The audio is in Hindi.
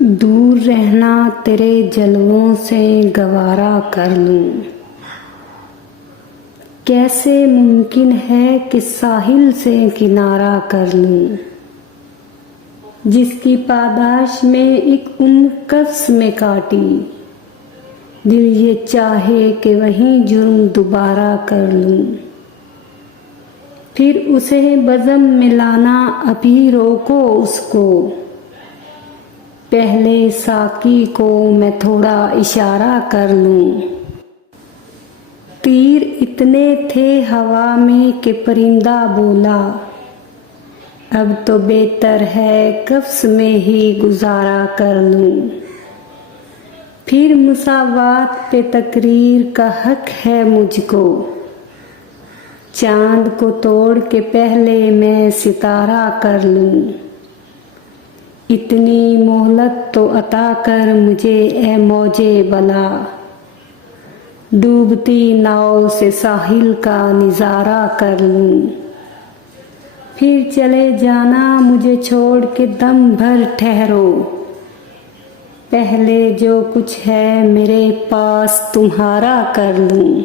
दूर रहना तेरे जलवों से गवारा कर लूं। कैसे मुमकिन है कि साहिल से किनारा कर लूं, जिसकी पादाश में एक उम्र कब्स में काटी। दिल ये चाहे कि वहीं जुर्म दोबारा कर लूं, फिर उसे बज़म मिलाना अभी रोको उसको। पहले साकी को मैं थोड़ा इशारा कर लूं। तीर इतने थे हवा में कि परिंदा बोला, अब तो बेहतर है कब्स में ही गुजारा कर लूं। फिर मुसावात पे तकरीर का हक है मुझको, चांद को तोड़ के पहले मैं सितारा कर लूं। इतनी मोहलत तो अता कर मुझे ए मौजे बला, डूबती नाव से साहिल का निजारा कर लूं। फिर चले जाना मुझे छोड़ के दम भर ठहरो, पहले जो कुछ है मेरे पास तुम्हारा कर लूं।